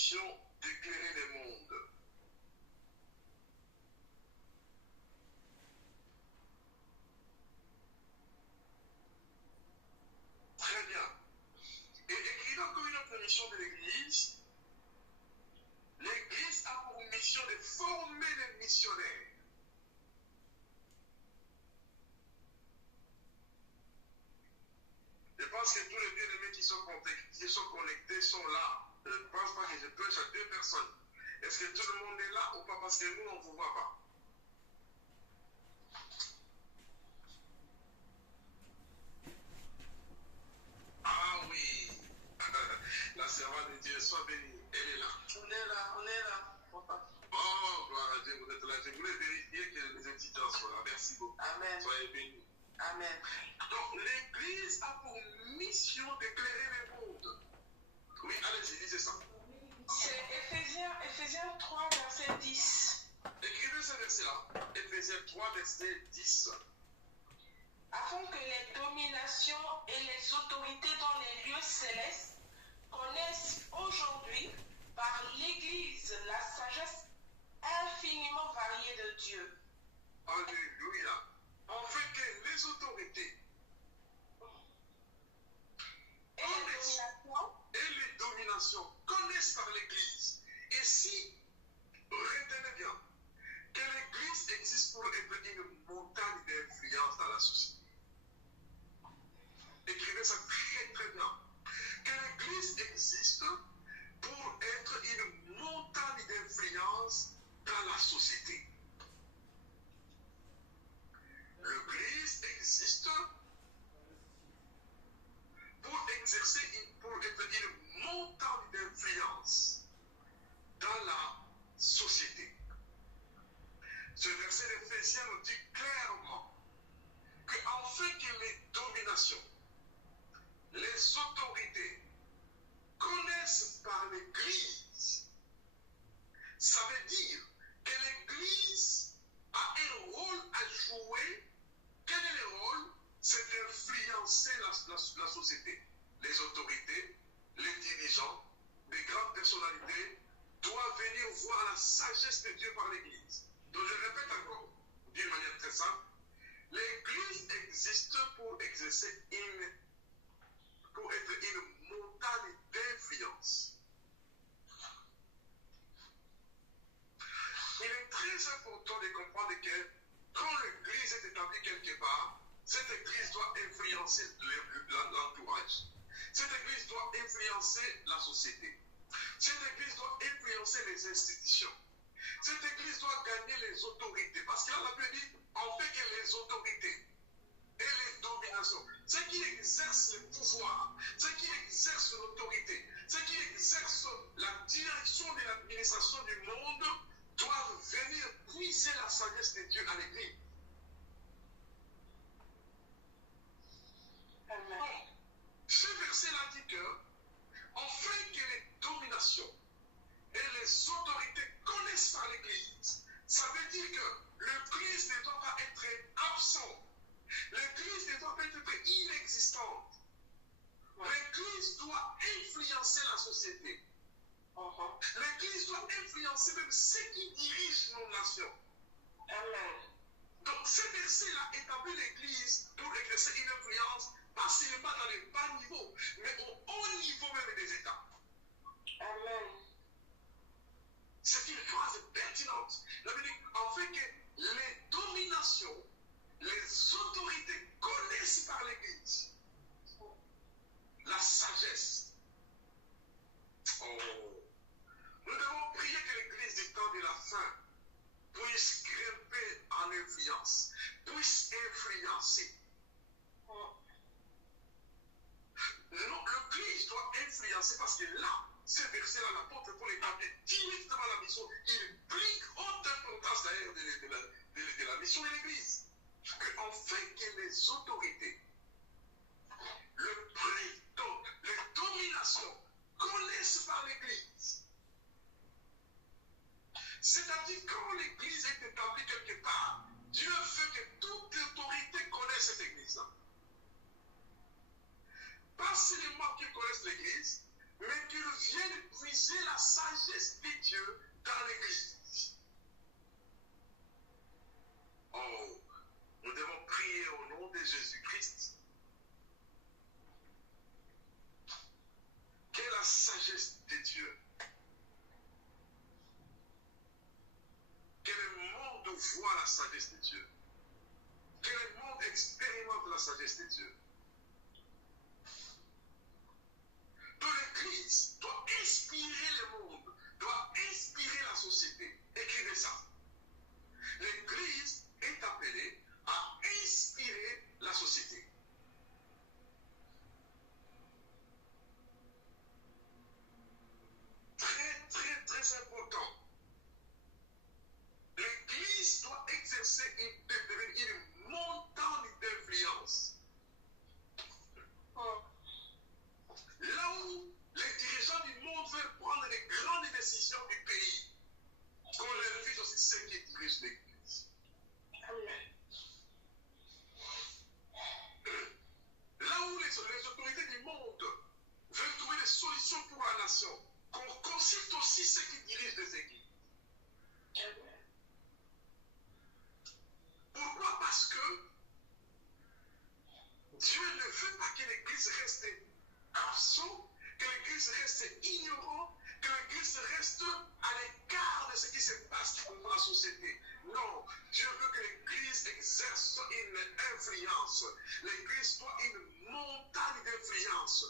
mission d'éclairer les mondes. Très bien. Et écrivant comme une autre mission de l'Église, l'Église a pour mission de former les missionnaires. Je pense que tous les bien-aimés qui sont connectés sont là. Je ne pense pas que je prêche à deux personnes. Est-ce que tout le monde est là ou pas? Parce que nous, on ne vous voit pas. Ah oui. La servante de Dieu, soit bénie. Elle est là. On est là, on est là. Oh, gloire à Dieu, vous êtes là. Je voulais vérifier que les étudiants soient là. Merci beaucoup. Amen. Soyez bénis. Amen. Donc, l'Église a pour mission d'éclairer les mondes. Oui, allez-y, lisez ça. C'est Éphésiens 3, verset 10. Écrivez ce verset-là. Éphésiens 3, verset 10. Afin que les dominations et les autorités dans les lieux célestes connaissent aujourd'hui par l'Église la sagesse infiniment variée de Dieu. Alléluia. En fait que les autorités et les dominations connaissent par l'Église. Et si, retenez bien, que l'Église existe pour être une montagne d'influence dans la société. Écrivez ça très très bien. Que l'Église existe pour être une montagne d'influence dans la société. L'Église existe pour être une montagne d'influence dans la société. Ce verset d'Éphésiens nous dit clairement qu'afin que les dominations, les autorités connaissent par l'Église, ça veut dire que l'Église a un rôle à jouer. Quel est le rôle? C'est d'influencer la société. Les autorités, les dirigeants, les grandes personnalités doivent venir voir la sagesse de Dieu par l'Église. Donc je répète encore, d'une manière très simple, l'Église existe pour exercer pour être une montagne d'influence. Il est très important de comprendre que quand l'Église est établie quelque part, cette Église doit influencer l'entourage. Cette Église doit influencer la société. Cette Église doit influencer les institutions. Cette Église doit gagner les autorités. Parce que là, la Bible dit, en fait que les autorités et les dominations, ceux qui exercent le pouvoir, ceux qui exercent l'autorité, ceux qui exercent la direction de l'administration du monde, doivent venir puiser la sagesse de Dieu à l'Église. Amen. Ce verset-là dit que, afin que les dominations et les autorités connaissent par l'Église, ça veut dire que l'Église ne doit pas être absente. L'Église ne doit pas être inexistante. L'Église doit influencer la société. L'Église doit influencer même ceux qui dirigent nos nations. Amen. Donc ce verset-là établit l'Église pour exercer une influence, pas seulement dans les bas niveaux, mais au haut niveau même des États. Amen. C'est une phrase pertinente. La Bible dit, en fait que les dominations, les autorités connaissent par l'Église la sagesse. Oh. Nous devons prier que l'Église du temps de la fin puisse grimper en influence, puisse influencer. L'Église doit influencer parce que là, ce verset-là, l'apôtre Paul établit directement la mission. Il implique haute importance d'ailleurs de la mission de l'Église. Afin que les autorités, le président, les dominations connaissent par l'Église. C'est-à-dire quand l'Église est établie quelque part, Dieu veut que toute autorité connaisse cette Église-là. Pas seulement qu'ils connaissent l'Église, mais qu'ils viennent puiser la sagesse sagesse de Dieu dans l'Église. Oh, nous devons prier au nom de Jésus-Christ. Quelle est la sagesse de Dieu? Que le monde voit la sagesse de Dieu. Que le monde expérimente la sagesse de Dieu. Donc l'Église doit inspirer le monde, doit inspirer la société. Écrivez ça. L'Église est appelée à inspirer la société. Très, très, très important. L'Église doit exercer une montagne d'influence. Là où les dirigeants du monde veulent prendre les grandes décisions du pays, qu'on invite aussi ceux qui dirigent l'Église. Là où les autorités du monde veulent trouver des solutions pour la nation, qu'on consulte aussi ceux qui dirigent les églises. Pourquoi? Parce que Dieu ne veut pas que l'Église reste absente, que l'Église reste ignorante, que l'Église reste à l'écart de ce qui se passe dans la société. Non, Dieu veut que l'Église exerce une influence. L'Église soit une montagne d'influence.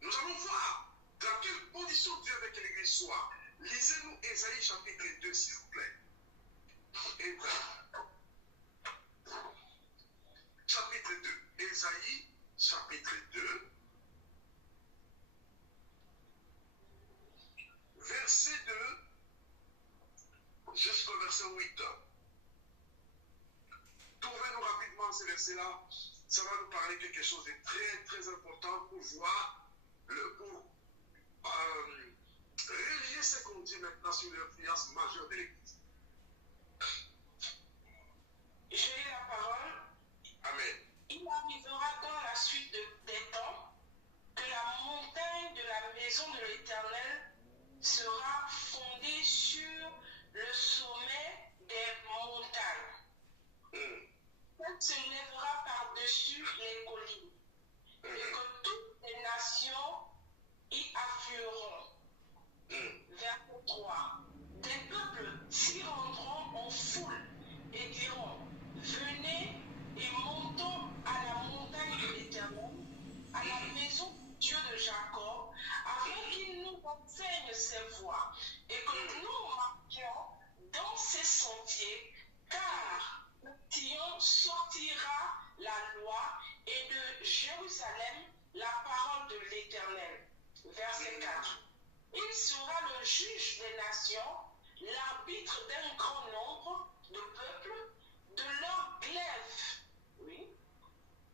Nous allons voir dans quelle position Dieu veut que l'Église soit. Lisez-nous Ésaïe chapitre 2, s'il vous plaît. Chapitre 2. Ésaïe chapitre 2. Verset 2 jusqu'au verset 8. Trouvez-nous rapidement ces versets-là. Ça va nous parler quelque chose de très très important pour voir, relier ce qu'on dit maintenant sur l'influence majeure de l'Église. Je lis la parole. Amen. Il arrivera dans la suite des temps que la montagne de la maison de l'Éternel sera fondée sur le sommet des montagnes. Elle se lèvera par-dessus les collines, et que toutes les nations y afflueront. Verset 3. Des peuples s'y rendront en foule et diront: venez et montons à la montagne de l'Éternel, à la maison du Dieu de Jacob, afin qu'il nous enseigne ses voies et que nous marchions dans ses sentiers, car de Sion sortira la loi et de Jérusalem la parole de l'Éternel. Verset 4. Il sera le juge des nations, l'arbitre d'un grand nombre de peuples, de leur glaive. Oui.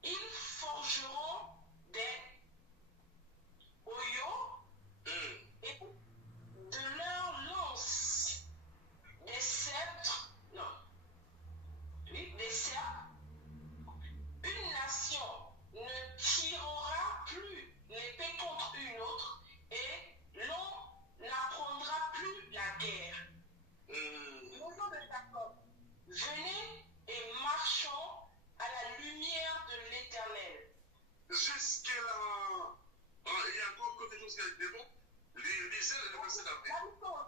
Ils forgeront des oyaux et de leurs lances des sceptres. Non. Oui, des sceptres. Une nation ne tirera plus l'épée contre une autre et l'on n'apprendra plus la guerre. Maison de Jacob, venez et marchons à la lumière de l'Éternel. Jusque-là, il y a encore quelque chose qui est devant. Lisez le verset d'après.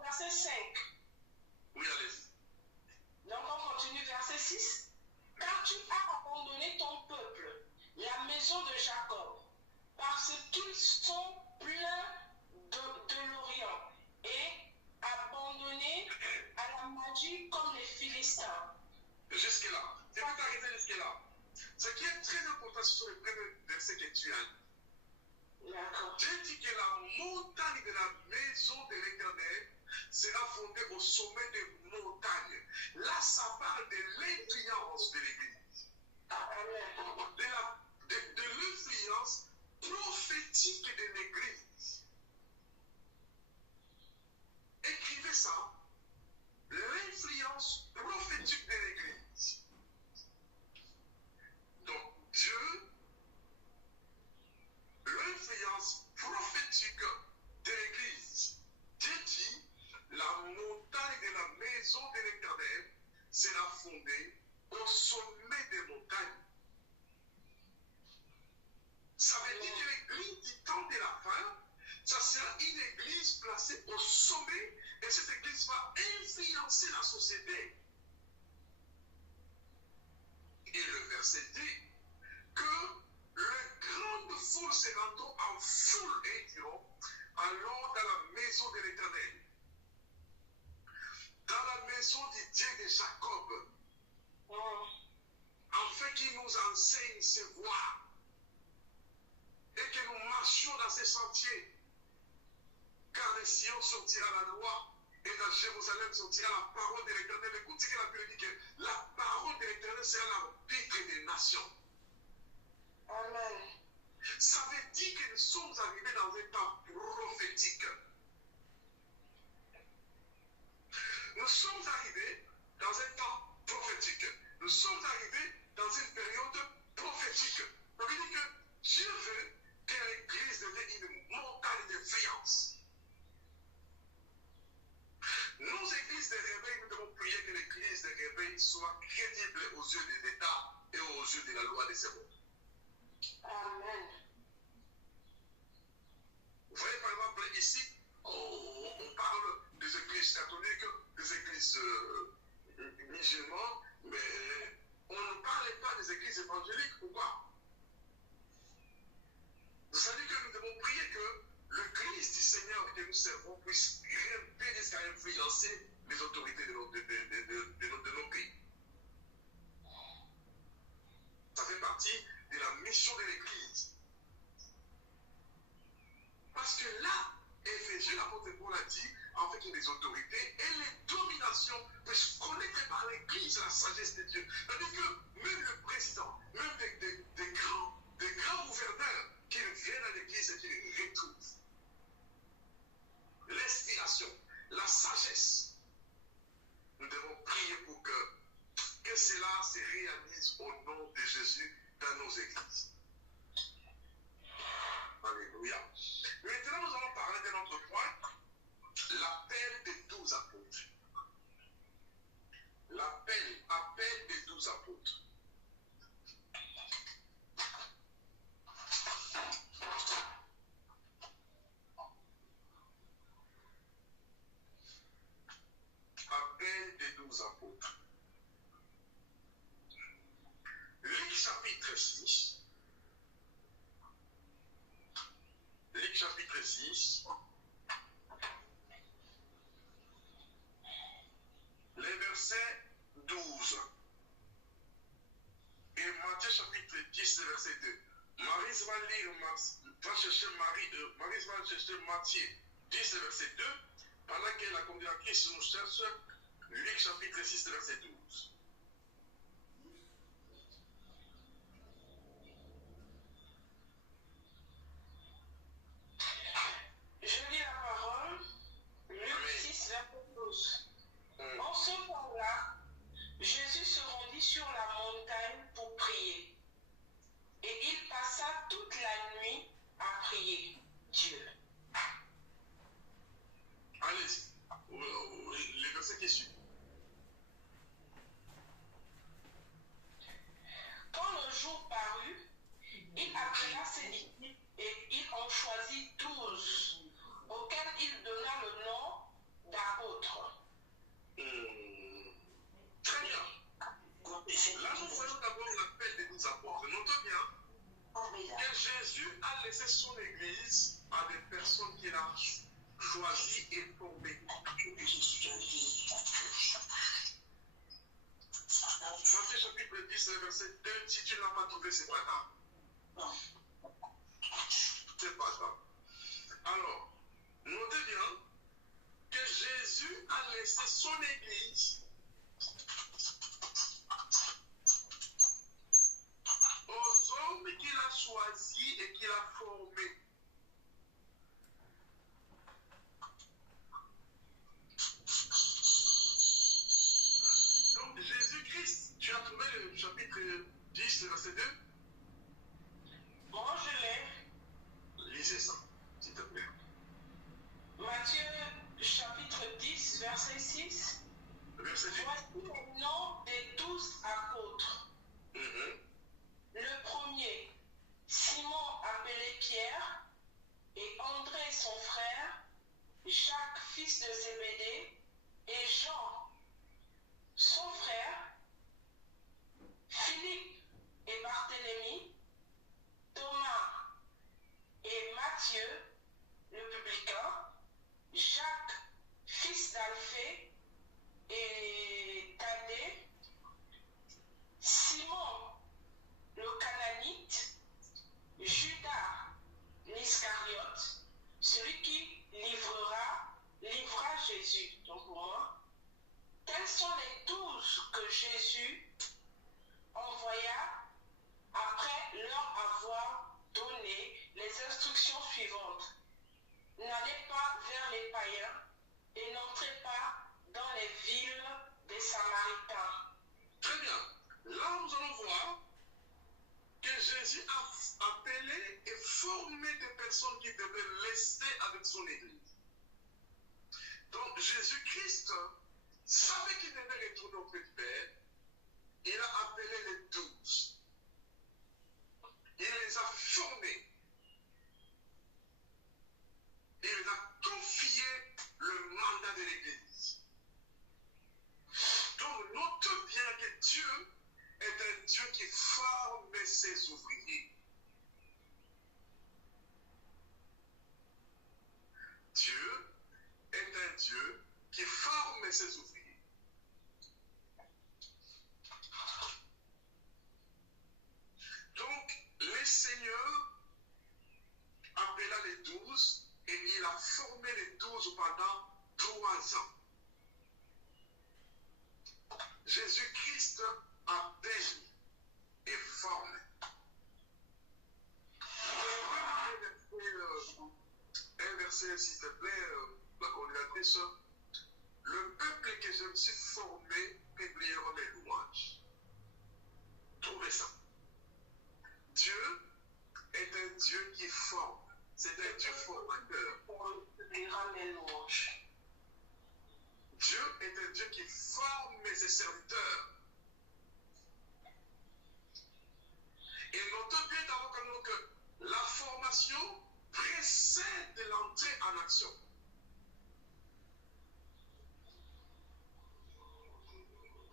Verset 5. Oui, allez-y. Donc on continue, verset 6. Car tu as abandonné ton peuple, la maison de Jacob, parce qu'ils sont pleins de l'Orient et abandonnés à la magie comme les Philistins. Jusque-là. C'est pas arrivé jusque-là. Ce qui est très important, ce sont les premiers versets que tu as. D'accord. Dieu dit que la montagne de la maison de l'Éternel sera fondée au sommet des montagnes. Là, ça parle de l'influence de l'Église. De l'influence prophétique de l'Église. Écrivez ça. L'influence prophétique de l'Église. Donc, Dieu placée au sommet et cette église va influencer la société. Et le verset dit que les grandes foules se rendront en foule et diront, allons dans la maison de l'Éternel, dans la maison du Dieu de Jacob, afin qu'il nous enseigne ses voies et que nous marchions dans ses sentiers. Car de Sion sortira la loi et dans Jérusalem sortira la parole de l'Éternel. Écoute ce que la Bible dit, que la parole de l'Éternel sera l'arbitre des nations. Amen. Ça veut dire que nous sommes arrivés dans un temps prophétique. Nous sommes arrivés dans un temps prophétique. Nous sommes arrivés dans une période prophétique. Ça veut dire que Dieu veut que l'Église devienne une montagne d'influence. Nos églises de réveil, nous devons prier que l'église de réveil soit crédible aux yeux des États et aux yeux de la loi de ce monde. Amen. Vous voyez par exemple ici, on parle des églises catholiques, des églises musulmanes, mais on ne parle pas des églises évangéliques. Pourquoi? Vous savez que nous devons prier que le Christ du Seigneur que nous servons puisse grimper jusqu'à influencer les autorités de nos pays. Ça fait partie de la mission de l'Église. Parce que là, Éphésiens, l'apôtre Paul a dit, avec les autorités et les dominations, puissent connaître par l'Église la sagesse de Dieu. C'est-à-dire que même le président, même des grands gouverneurs qui viennent à l'Église et qui retrouvent l'inspiration, la sagesse. Nous devons prier pour que cela se réalise au nom de Jésus dans nos églises. Alléluia. Maintenant, nous allons parler d'un autre point, l'appel des 12 apôtres. Appel des 12 apôtres. Appel des 12 apôtres. Luc chapitre 6. Luc chapitre 6. Les versets 12. Et Matthieu chapitre 10, verset 2. Marie va lire, va chercher Marie va chercher Matthieu 10, verset 2. Pendant que la congrégatrice nous cherche, Luc chapitre 6, verset 12. Je lis la parole, Luc 6, verset 12. En ce temps-là, Jésus se rendit sur la montagne pour prier. Et il passa toute la nuit à prier Dieu. Allez-y. Les versets qui suivent. Quand le jour parut, il appela ses disciples et il en choisit 12, auxquels il donna le nom d'apôtres. Très bien. Là, nous voyons d'abord l'appel des 12 apôtres. Notez bien que Jésus a laissé son église à des personnes qu'il a choisies et formées. Matthieu chapitre 10, verset 2, si tu ne l'as pas trouvé, c'est pas grave. C'est pas grave. Alors, notez bien que Jésus a laissé son église aux hommes qu'il a choisis et qu'il a formés. Donc, Jésus-Christ, tu as trouvé le chapitre 10, verset 2? Moi, je l'ai. Lisez ça, s'il te plaît. Matthieu chapitre 10, verset 6. Verset 10. Voici le nom des 12 apôtres. Le premier, Simon appelé Pierre, Jacques, fils de Zébédée, et Jean, son frère, Philippe et Barthélemy, Thomas et Matthieu, le publicain, Jacques, fils d'Alphée, et Thaddée, Simon, le Cananite, Judas, l'Iscariote, celui qui livra Jésus. Donc pour moi, tels sont les 12 que Jésus envoya après leur avoir donné les instructions suivantes. N'allez pas vers les païens et n'entrez pas dans les villes des Samaritains. Très bien. Là, nous allons voir que Jésus a appelé et formé des personnes qui devaient rester avec son Église. Donc, Jésus-Christ savait qu'il devait retourner auprès du Père. Il a appelé les 12. Il les a formés. Il les a confié le mandat de l'Église. Donc, notez bien que Dieu est un Dieu qui forme ses ouvriers. Dieu est un Dieu qui forme ses ouvriers. Donc, le Seigneur appela les 12 et il a formé les 12 pendant 3 ans. Jésus-Christ appelle et forme. Un verset, s'il te plaît, la coordinatrice. Le peuple que je me suis formé publiera mes louanges. Trouvez ça. Dieu est un Dieu qui forme. C'est un Dieu formateur. On publiera mes louanges. Dieu est un Dieu qui forme ses serviteurs. Et notez bien d'abord que la formation précède l'entrée en action.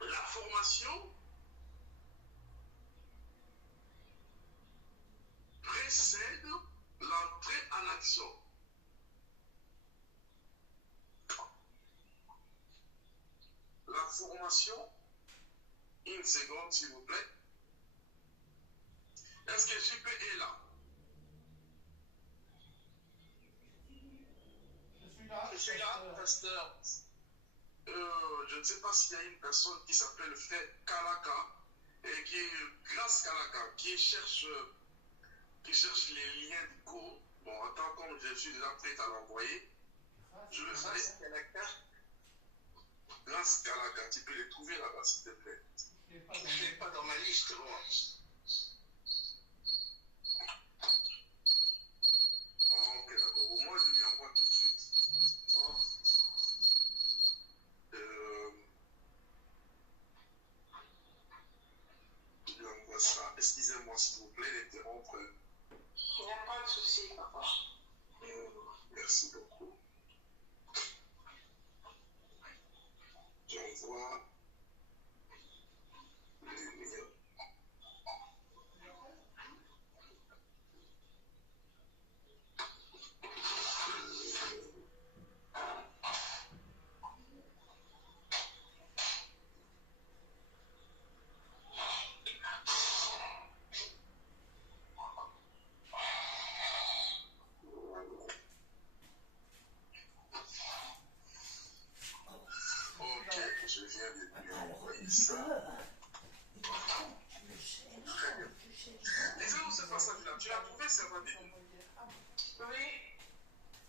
La formation précède l'entrée en action. La formation, une seconde s'il vous plaît. Est-ce que JP est là? Je suis là, pasteur. Je ne sais pas s'il y a une personne qui s'appelle Frère Kalaka et qui est grâce Kalaka, qui cherche les liens du cours. Bon, attends, comme je suis déjà prêt à l'envoyer, je le ferai. Grâce Kalaka, tu peux les trouver là-bas, s'il te plaît. Je ne suis pas dans ma liste, moi. Ok, d'accord. Moi, je lui envoie tout de suite. Je lui envoie ça. Excusez-moi, s'il vous plaît, d'interrompre. Il n'y a pas de souci, papa. Merci beaucoup. J'envoie les liens. Ok, je viens de lui envoyer ça. Très bien. Lisez-nous ce passage-là. Tu l'as trouvé, servant de Dieu? Oui,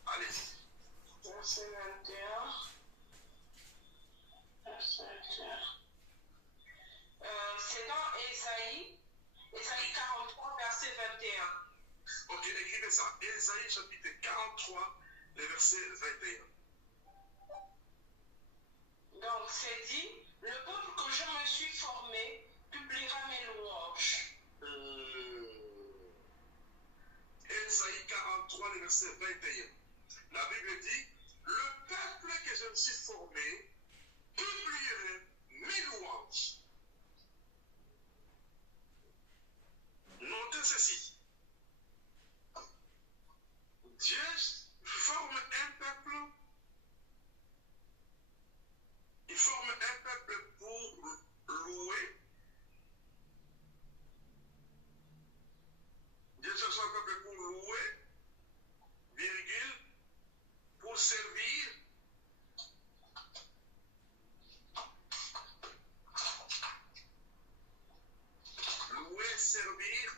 Allez-y. verset 21. Verset 21. C'est dans Ésaïe 43, verset 21. Ok, écrivez ça. Ésaïe chapitre 43, le verset 21. Donc, c'est dit, le peuple que je me suis formé publiera mes louanges. Ésaïe 43, le verset 21. La Bible dit, le peuple que je me suis formé publierait mes louanges. Notez ceci. Dieu forme un peuple. Il forme un peuple pour louer. Dieu cherche un peuple pour louer, virgule, pour servir. Louer, servir,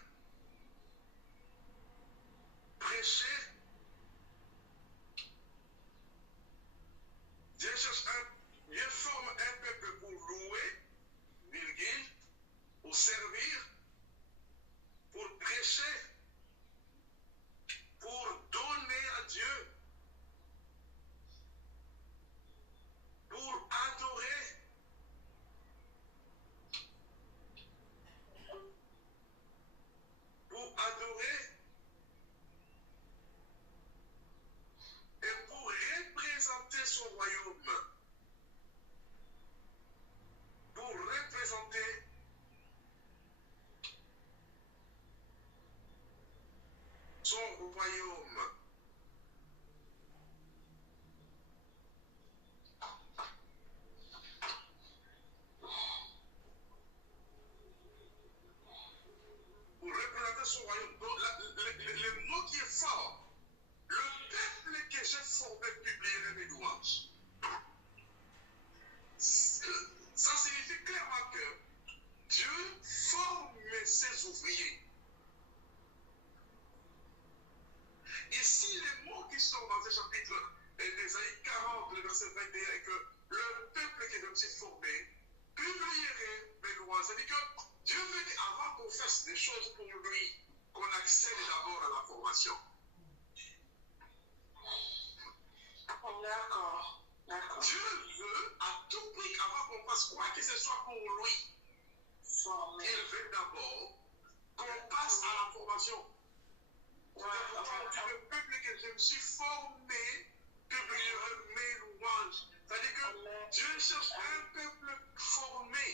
prêcher. Dieu forme un peuple pour louer, virgule, pour servir, pour prêcher, pour donner à Dieu, pour adorer. Pour adorer et pour représenter son royaume. Pour représenter son royaume. Pour représenter son royaume. Donc, le mot qui est fort, le peuple que j'ai formé publierait mes louanges. Ça signifie clairement que Dieu forme ses ouvriers. Ici, les mots qui sont dans ce chapitre d'Ésaïe 40, le verset 21, est que le peuple que je me suis formé publierait mes louanges. C'est-à-dire que Dieu veut qu'avant qu'on fasse des choses pour lui, qu'on accède d'abord à la formation. D'accord. D'accord. Dieu veut à tout prix qu'avant qu'on fasse quoi que ce soit pour lui, il veut d'abord qu'on passe à la formation. Le peuple que je me suis formé publierait mes louanges. C'est-à-dire que Dieu cherche un peuple formé.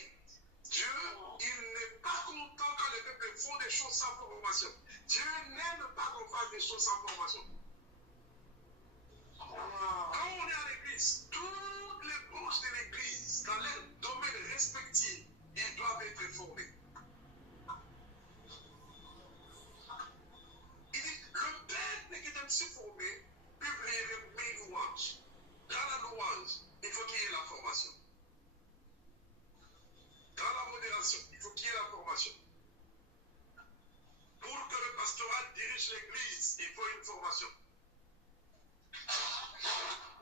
Dieu, il n'est pas content quand les peuples font des choses sans formation. Dieu n'aime pas qu'on fasse des choses sans formation. Quand on est à l'église, toutes les branches de l'église, dans leurs domaines respectifs, ils doivent être formés. Il dit, le peuple que je me suis formé publierait mes louanges. Dans la louange, il faut qu'il y ait la formation. Dans la modération, il faut qu'il y ait la formation. Pour que le pastoral dirige l'église, il faut une formation.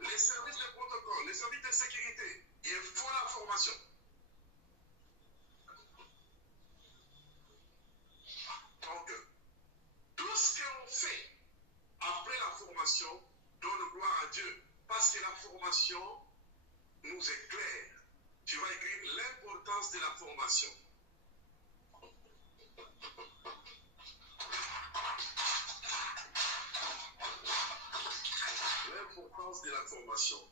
Les services de protocole, les services de sécurité, il faut la formation. Donc, tout ce qu'on fait après la formation donne gloire à Dieu. Parce que la formation nous éclaire. Tu vas écrire l'importance de la formation. L'importance de la formation.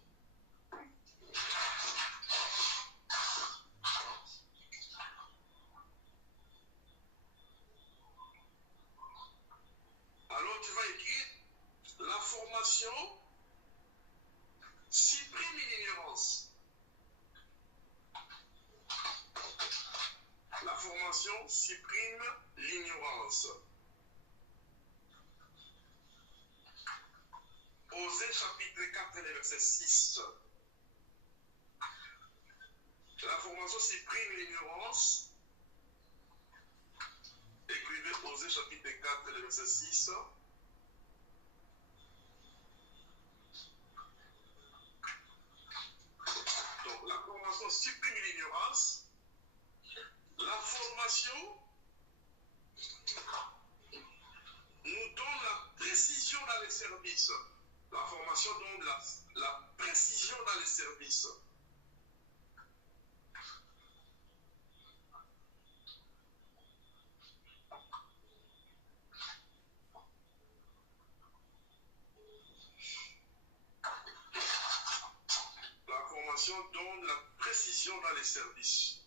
Alors tu vas écrire la formation supprime l'ignorance. La formation supprime l'ignorance. Osée chapitre 4, verset 6. La formation supprime l'ignorance. Écrivez Osée chapitre 4, verset 6. Donc la formation supprime l'ignorance. La formation nous donne la précision dans les services. La formation donne la précision dans les services. formation donne la précision dans les services.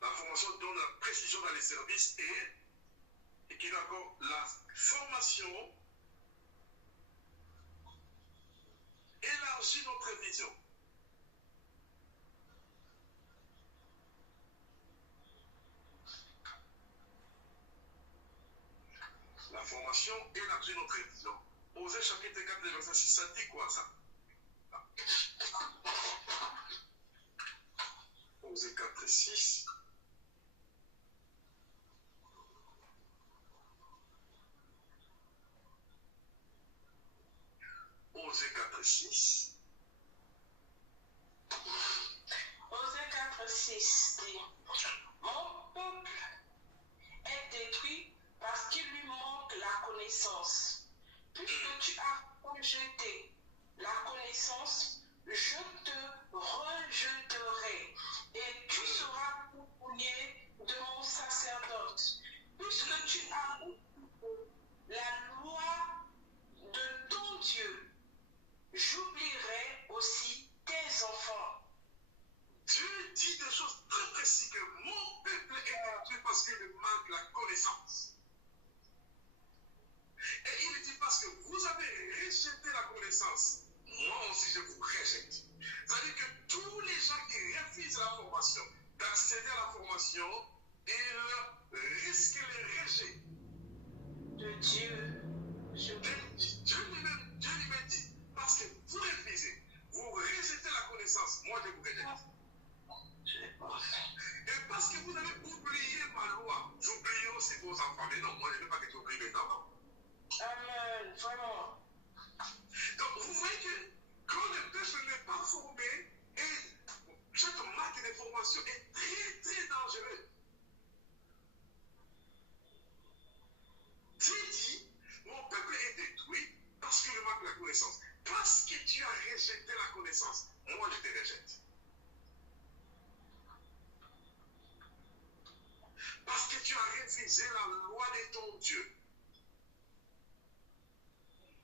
La formation donne la précision dans les services et qu'il y a encore la formation élargit notre vision. La formation élargit notre vision. Osée chapitre 4, verset 6, ça dit quoi ça? Osée 4, 6. Osée 4, 6. Osée 4, 6 dit: Mon peuple est détruit parce qu'il lui manque la connaissance. Puisque tu as rejeté la connaissance, je te rejeterai et tu seras couronné de mon sacerdoce. Puisque tu as oublié la loi de ton Dieu, j'oublierai aussi tes enfants. Dieu dit des choses très précises que mon peuple est détruit parce qu'il lui manque la connaissance. Et il dit parce que vous avez rejeté la connaissance, moi aussi je vous rejette. C'est-à-dire que tous les gens qui refusent la formation, d'accéder à la formation, ils risquent le rejet De Dieu. Dieu lui-même dit, parce que vous refusez, vous rejetez la connaissance, moi je vous rejette. Et parce que vous avez oublié ma loi, j'oublie aussi vos enfants. Mais non, moi je ne veux pas que tu oublies mes enfants. Amen, vraiment. Donc vous voyez que quand le peuple n'est pas formé, et cette marque de formation est très très dangereuse. Dieu dit, mon peuple est détruit parce qu'il manque la connaissance. Parce que tu as rejeté la connaissance, moi je te rejette. Parce que tu as refusé la loi de ton Dieu.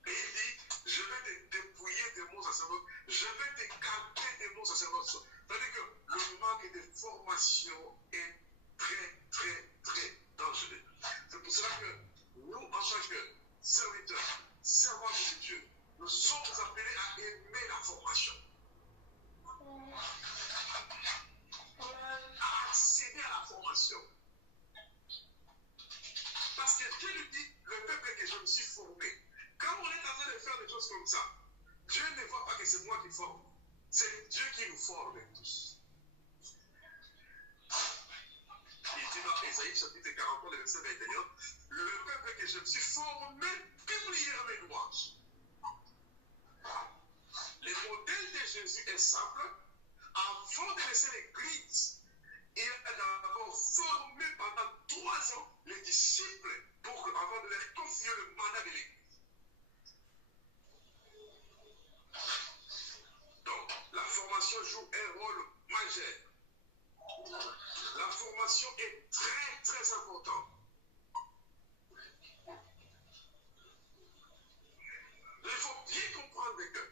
Et il dit, je vais te dépouiller de mon sacerdoce, je vais te garder de mon sacerdoce. C'est-à-dire que le manque de formation est très, très, très dangereux. C'est pour cela que nous, en tant que serviteurs, servants de Dieu, nous sommes appelés à aimer la formation. À accéder à la formation. Parce que Dieu lui dit, le peuple que je me suis formé, quand on est en train de faire des choses comme ça, Dieu ne voit pas que c'est moi qui forme. C'est Dieu qui nous forme tous. Il dit dans Ésaïe chapitre 43, verset 21, le peuple que je me suis formé publiera mes louanges. Le modèle de Jésus est simple. Avant de laisser l'église, il a d'abord formé pendant 3 ans les disciples avant de leur confier le mandat de l'église. Donc, la formation joue un rôle majeur. La formation est très, très importante. Il faut bien comprendre que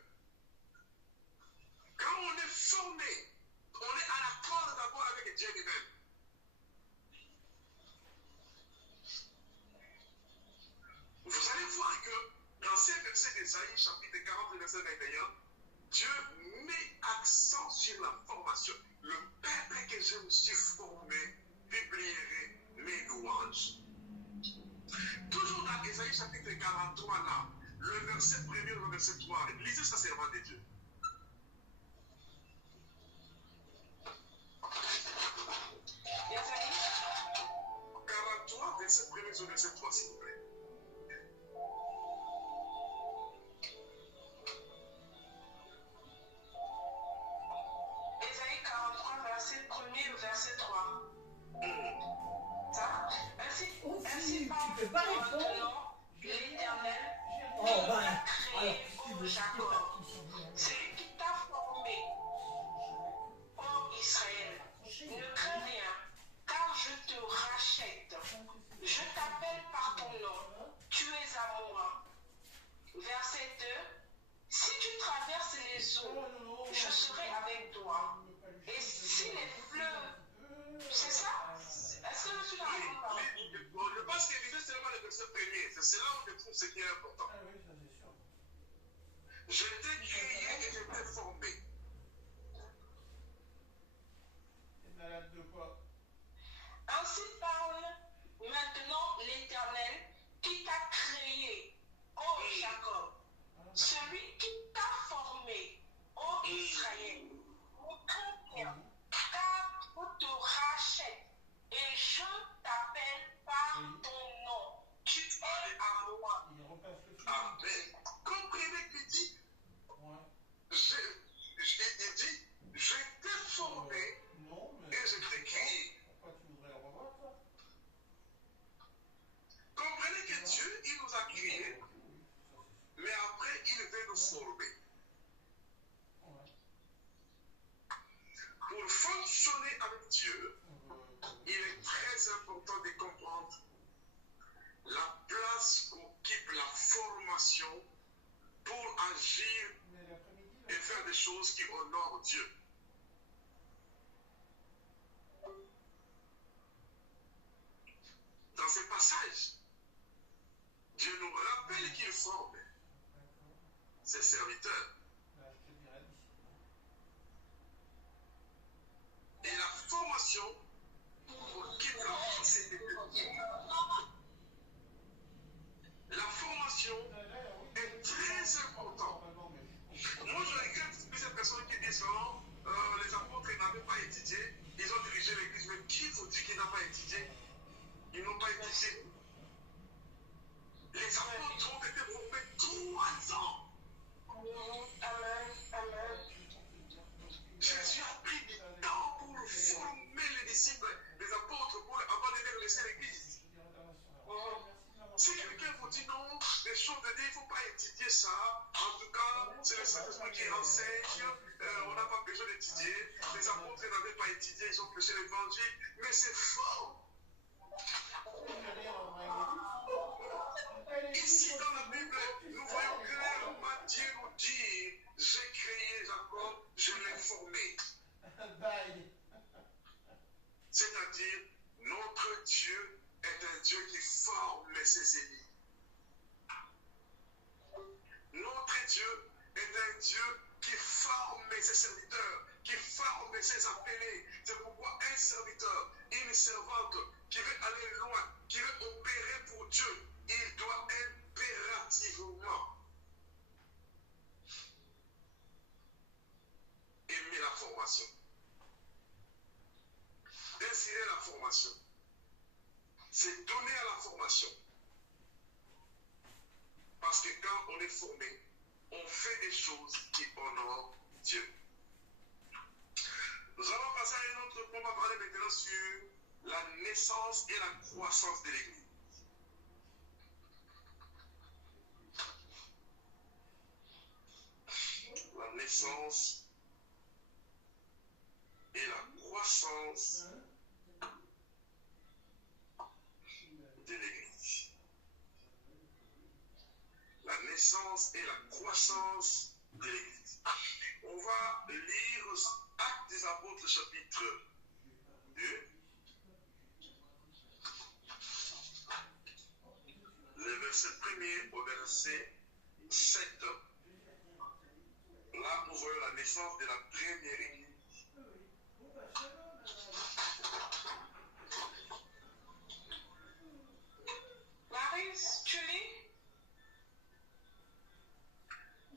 quand on est formé, on est en accord d'abord avec Dieu lui-même. Vous allez voir que dans ces versets d'Ésaïe, chapitre 40, verset 21, Dieu met accent sur la formation. Le peuple que je me suis formé publierait mes louanges. Toujours dans Ésaïe, chapitre 43, là, le verset 1er, le verset 3, lisez ça, servant de Dieu. Ésaïe 43, verset 1er, verset 3, s'il vous plaît. Ésaïe 43, verset 1er, verset 3. Ça, ainsi parle maintenant l'Éternel, Oh, ben, t'a créé, alors, tu ô veux Jacob, celui qui t'a formé, ô Israël. Ne crains rien, car je te rachète. Je t'appelle par ton nom, tu es à moi. Verset 2. c'est là où je trouve ce qui est important. Ah oui, ça c'est sûr. J'étais créé et j'étais formé. T'es malade de quoi? Ainsi parle maintenant l'Éternel qui t'a créé, ô Jacob, celui qui t'a formé, ô Israël, mon chrétien, car je te rachète et je t'appelle par ton nom. Tu es à moi. Il repasse le film. Amen. Comprenez qu'il dit, Ouais. il dit, je t'ai formé Non, mais. et je t'ai créé. Pourquoi tu voudrais le revoir, ça? Comprenez que Dieu, il nous a créés, Oui, ça c'est sûr. mais après, il veut nous former. Ouais. Pour fonctionner avec Dieu, il est très important de comprendre la place qu'occupe la formation pour agir Mais l'après-midi, et là. faire des choses qui honorent Dieu. Dans ce passage, Dieu nous rappelle qu'il forme D'accord. ses serviteurs. Là, je te dirai d'ici. Et la formation occupe la pensée de Dieu. La formation est très importante. Moi, je regrette ces personnes qui disent que les apôtres n'avaient pas étudié, ils ont dirigé l'église. Mais qui vous dit qu'ils n'ont pas étudié? Ils n'ont pas étudié. Les apôtres ont été formés 3 ans. Amen, amen. Jésus a pris du temps pour former les disciples, les apôtres, avant de les laisser l'église. Si quelqu'un vous dit non, les choses de Dieu, il ne faut pas étudier ça. En tout cas, c'est le Saint-Esprit qui enseigne. On n'a pas besoin d'étudier. Les apôtres n'avaient pas étudié, ils ont prêché l'évangile. Mais c'est faux. Ici dans la Bible, nous voyons clairement Dieu nous dire, j'ai créé Jacob, je l'ai formé. Bye. C'est-à-dire, notre Dieu est un Dieu qui forme ses ennemis. Notre Dieu est un Dieu qui forme ses serviteurs, qui forme ses appelés. C'est pourquoi un serviteur, une servante qui veut aller loin, qui veut opérer pour Dieu, il doit impérativement aimer la formation. Désirer la formation. C'est donner à la formation. Parce que quand on est formé, on fait des choses qui honorent Dieu. Nous allons passer à un autre point. On va parler maintenant sur la naissance et la croissance de l'Église. La naissance et la croissance de l'Église. La naissance et la croissance de l'Église. On va lire Actes des Apôtres chapitre 2. Le verset 1er au verset 7. Là, nous voyons la naissance de la première Église. Marie, tu lis?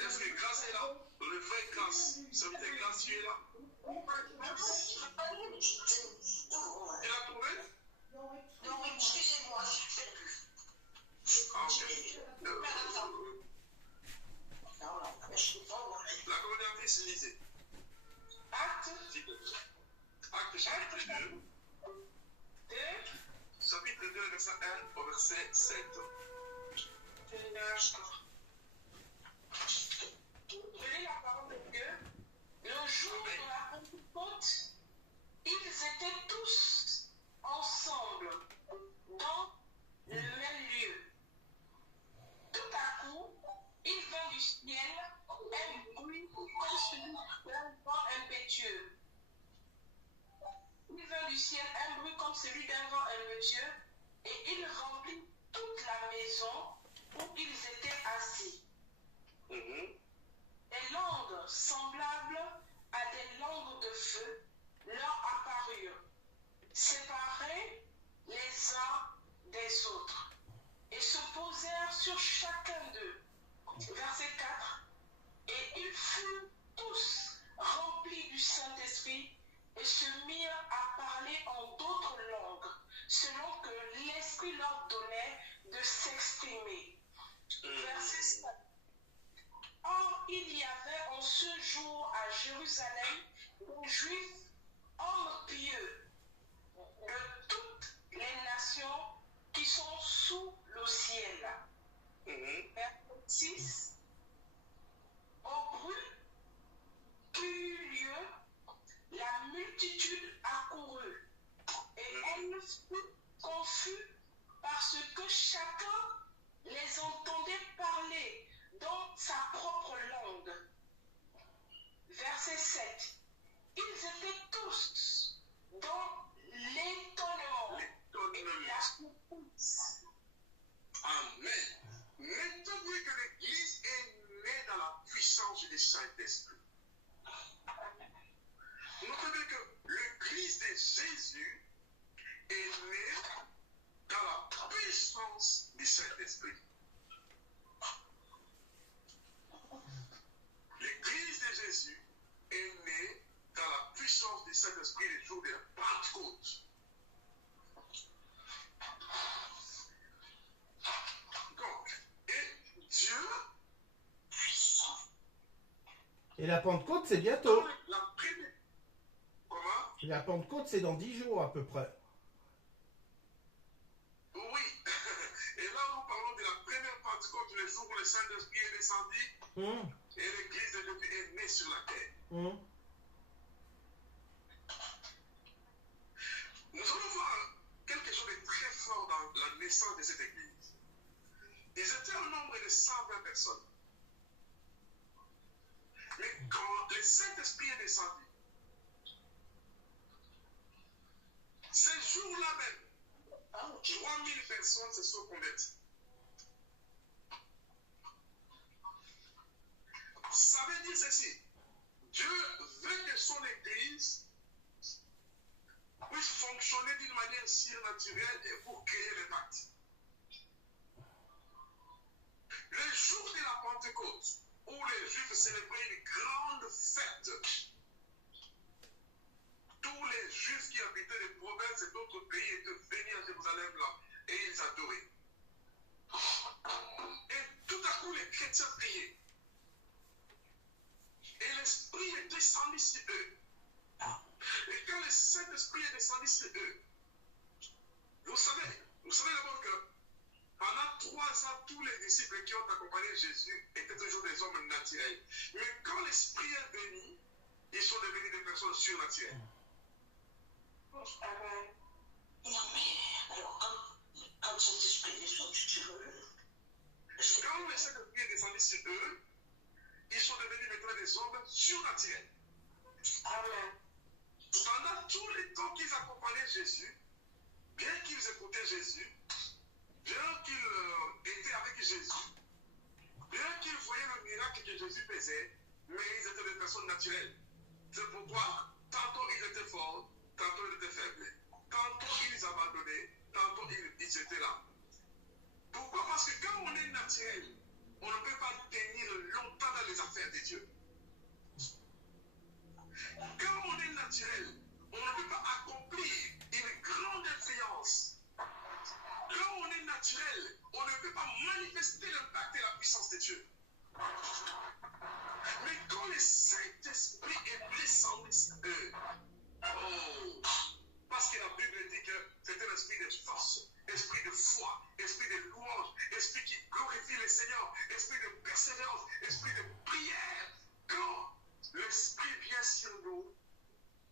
Est-ce que Grâce est là? Le vrai Grâce, celui de Grâce, tu es là? Tu l'as trouvé? Non, excusez-moi, je ne fais plus. Ah, ok. La communicatrice lisez. Acte Acte chapitre 2. 2. Chapitre 2, verset 1 au verset 7. Je lis la parole de Dieu. Le jour de la Pentecôte, ils étaient tous ensemble dans le même lieu. Tout à coup, il vint du ciel un bruit comme celui d'un vent impétueux. Il vint du ciel un bruit comme celui d'un vent impétueux et il remplit toute la maison Mhm. Des langues semblables à des langues de feu leur apparurent, séparées les uns des autres, et se posèrent sur chacun d'eux. Verset 4. Et ils furent tous remplis du Saint-Esprit et se mirent à parler en d'autres langues, selon que l'Esprit leur donnait de s'exprimer. Verset 7. Or, il y avait en ce jour à Jérusalem des Juifs, hommes pieux, de toutes les nations qui sont sous le ciel. Verset 6. Au bruit qui eut lieu, la multitude accourut, et elle fut confuse parce que chacun les entendait parler dans sa propre langue. Verset 7. Ils étaient tous dans l'étonnement et la surprise. Amen. Maintenez que l'Église est née dans la puissance du Saint-Esprit. Notez bien que l'Église de Jésus est née dans la puissance du Saint-Esprit. L'Église de Jésus est née dans la puissance du Saint-Esprit les jours de la Pentecôte. Donc, et Dieu, Et la Pentecôte, c'est dans bientôt. la première... Comment? La Pentecôte, c'est dans 10 jours à peu près. Oui. Et là, nous parlons de la première Pentecôte, le jour où le Saint-Esprit est descendu et l'Église de Dieu est née sur la terre. Nous allons voir quelque chose de très fort dans la naissance de cette Église. Ils étaient au nombre de 120 personnes. Mais quand le Saint-Esprit est descendu, ce jour-là même, 3000 personnes se sont converties. Ça veut dire ceci. Dieu veut que son Église puisse fonctionner d'une manière surnaturelle et pour créer les pactes. Le jour de la Pentecôte, où les Juifs célébraient une grande fête, tous les Juifs qui habitaient les provinces et d'autres pays étaient venus à Jérusalem là, et ils adoraient. Et tout à coup, les chrétiens priaient. Et l'Esprit est descendu sur eux. Et quand le Saint-Esprit est descendu sur eux, vous savez d'abord que pendant 3 ans, tous les disciples qui ont accompagné Jésus étaient toujours des hommes naturels. Mais quand l'Esprit est venu, ils sont devenus des personnes surnaturelles. Amen. Non, mais alors, quand Saint-Esprit descend sur eux, Quand le Saint-Esprit est descendu sur eux, ils sont devenus maintenant des hommes surnaturels. Amen. Pendant tout le temps qu'ils accompagnaient Jésus, bien qu'ils écoutaient Jésus, bien qu'ils étaient avec Jésus, bien qu'ils voyaient le miracle que Jésus faisait, mais ils étaient des personnes naturelles. C'est pourquoi tantôt ils étaient forts, tantôt ils étaient faibles, tantôt ils abandonnaient, tantôt ils étaient là. Pourquoi? Parce que quand on est naturel, on ne peut pas tenir longtemps dans les affaires de Dieu. Quand on est naturel, on ne peut pas accomplir une grande influence. Quand on est naturel, on ne peut pas manifester l'impact et la puissance de Dieu. Mais quand le Saint-Esprit est descendu sur eux, oh, parce que la Bible dit que c'est un esprit de force, esprit de foi, esprit de louange, esprit qui glorifie le Seigneur, esprit de persévérance, esprit de prière. Quand l'Esprit vient sur nous,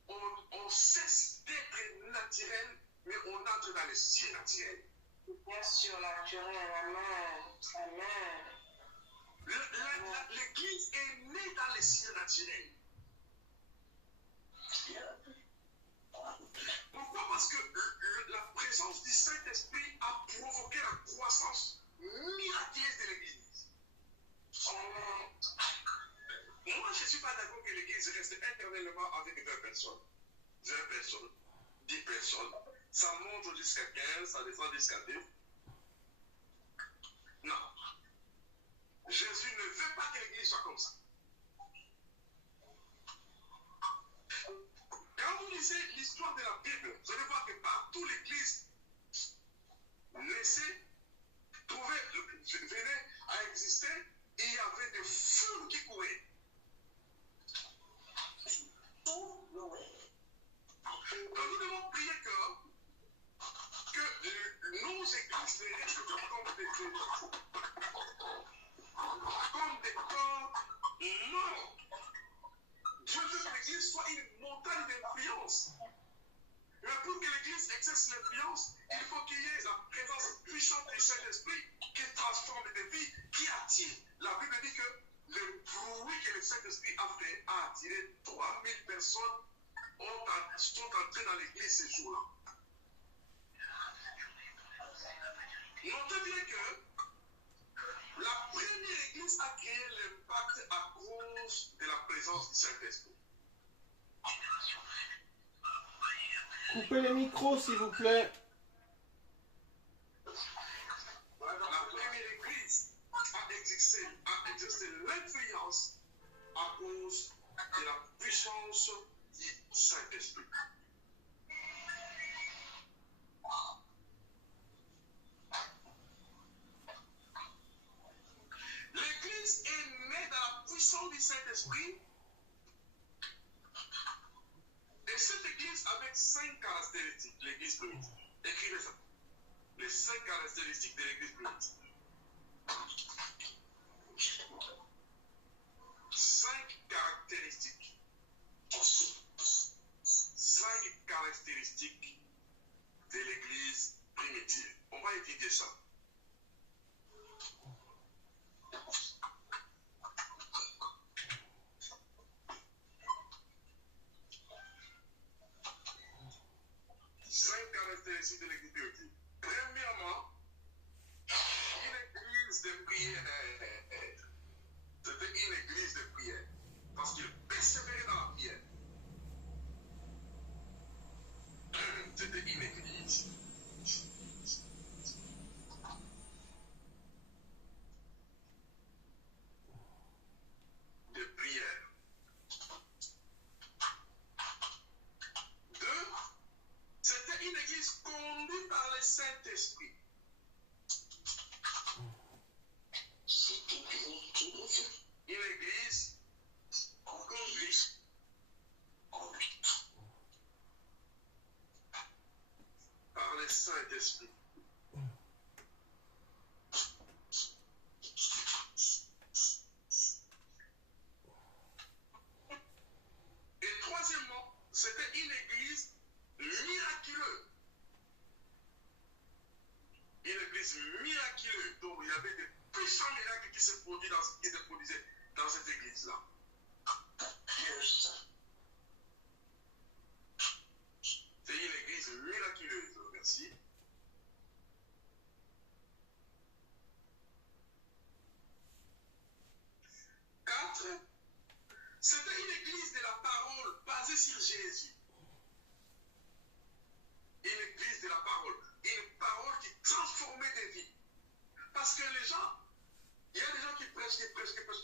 on cesse d'être naturel, mais on entre dans le surnaturel. Bien sûr, naturel. Amen. Amen. L'Église est née dans le surnaturel. Pourquoi? Parce que la présence du Saint-Esprit a provoqué la croissance miraculeuse de l'Église. Amen. éternellement avec 20 personnes. 20 personnes, 10 personnes. Ça monte jusqu'à 15, ça descend jusqu'à 2. Non. Jésus ne veut pas que l'église soit comme ça. Quand vous lisez l'histoire de la Bible, vous allez voir que partout l'église naissait, venait à exister, et il y avait des foules qui couraient. Donc nous devons prier que nos églises ne restent que comme des corps morts. Dieu veut que l'église soit une montagne d'influence. Mais pour que l'église exerce l'influence, il faut qu'il y ait la présence puissante du Saint-Esprit qui transforme des vies, qui attire. La Bible dit que le bruit que le Saint-Esprit a fait a attiré 3000 personnes sont entrées dans l'église ces jours-là. Notez bien que la première église a créé l'impact à cause de la présence du Saint-Esprit. Coupez les micros, s'il vous plaît. La première église a exercé l'influence à cause de la puissance du Saint-Esprit. L'église est née dans la puissance du Saint-Esprit. Et cette église avec 5 caractéristiques, l'église primitive. Écrivez ça. Les 5 caractéristiques de l'église primitive. 5 caractéristiques. 5 caractéristiques de l'église primitive. On va étudier ça. De l'église primitive. Premièrement, une église de prière. C'était une église de prière. Parce qu'il persévérait dans la prière. C'était une église de prière. 2. C'était une église conduite par le Saint-Esprit. Une église conduite par le Saint-Esprit. Et troisièmement, c'était une église miraculeuse. Une église miraculeuse. Donc il y avait des puissants miracles qui se produisaient dans cette église-là. C'est une église miraculeuse. Merci. Quatre, c'était une église de la parole basée sur Jésus. Une église de la parole. Une parole qui transformait des vies. Parce que les gens, il y a des gens qui prêchent,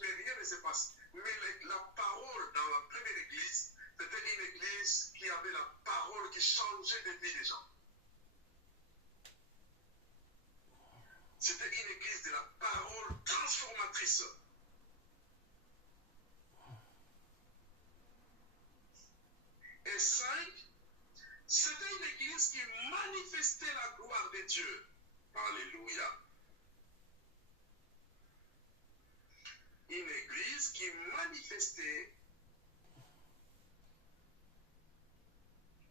mais rien ne se passe. Mais la parole dans la première église, c'était une église qui avait la parole qui changeait des vies des gens. C'était une église de la parole transformatrice. Et 5, c'était une église qui manifestait la gloire de Dieu. Alléluia. Une église qui manifestait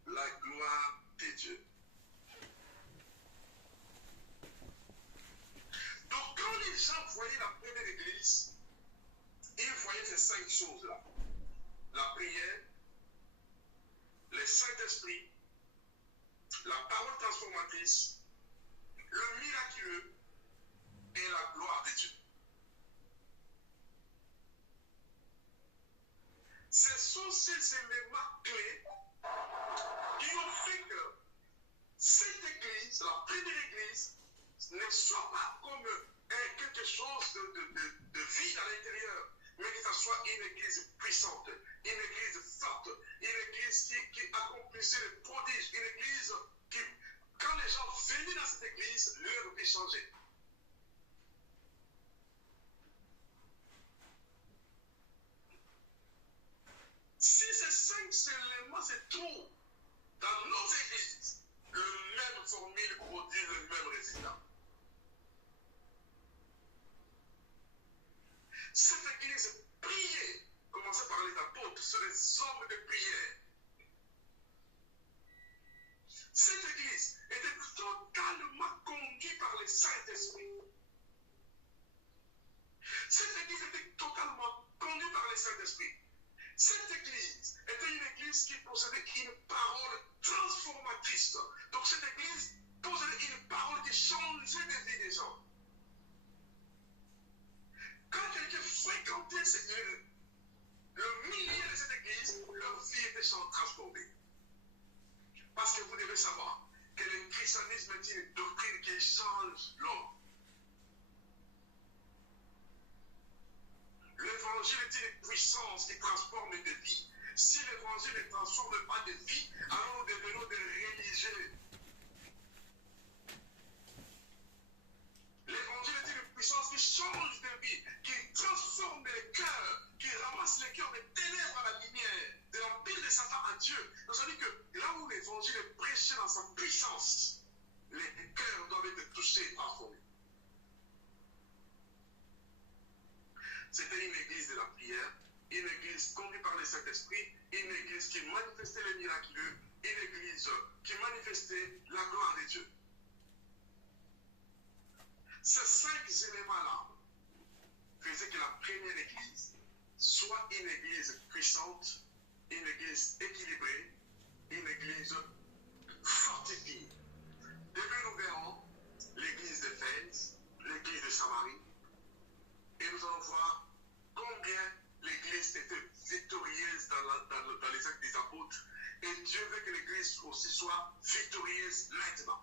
la gloire de Dieu. Donc quand les gens voyaient la première église, ils voyaient ces 5 choses-là. La prière, le Saint-Esprit, la parole transformatrice, le miraculeux et la gloire de Dieu. Ce sont ces éléments clés qui ont fait que cette église, la première église, ne soit pas comme quelque chose de vide à l'intérieur, mais que ce soit une église puissante, une église forte, une église qui accomplissait les prodiges, une église qui, quand les gens venaient dans cette église, leur vie changeait. Si ces 5 éléments se trouvent dans nos églises, le même formule produit le même résultat. Cette église priait, commencez par les apôtres, sur les hommes de prière. Cette église était totalement conduite par le Saint-Esprit. Cette église était totalement conduite par le Saint-Esprit. Cette église était une église qui possédait une parole transformatrice. Donc cette église possédait une parole qui changeait les vies des gens. Quand quelqu'un fréquentait le milieu de cette église, leur vie était transformée. Parce que vous devez savoir que le christianisme est une doctrine qui change l'homme. L'évangile est une puissance qui transforme des vies. Si l'évangile ne transforme pas des vies, alors nous devenons des religieux. L'évangile est une puissance qui change des vies, qui transforme les cœurs, qui ramasse les cœurs des ténèbres à la lumière, de l'empire de Satan à Dieu. Donc ça veut dire que là où l'évangile est prêché dans sa puissance, les cœurs doivent être touchés et transformés. C'était une église de la prière, une église conduite par le Saint-Esprit, une église qui manifestait les miraculeux, une église qui manifestait la gloire de Dieu. Ces 5 éléments-là faisaient que la première église soit une église puissante, une église équilibrée, une église fortifiée. Demain, nous verrons l'église d'Éphèse, l'église de Samarie, et nous allons voir combien l'église était victorieuse dans les actes des apôtres. Et Dieu veut que l'église aussi soit victorieuse maintenant.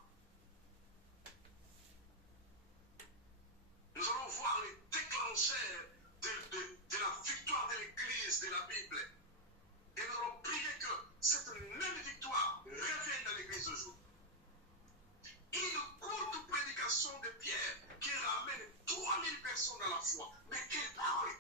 Nous allons voir les déclencheurs de la victoire de l'église de la Bible. Et nous allons prier que cette même victoire revienne dans l'église aujourd'hui. Une courte prédication de Pierre qui ramène 3000 personnes dans la foi. Mais quelle parole!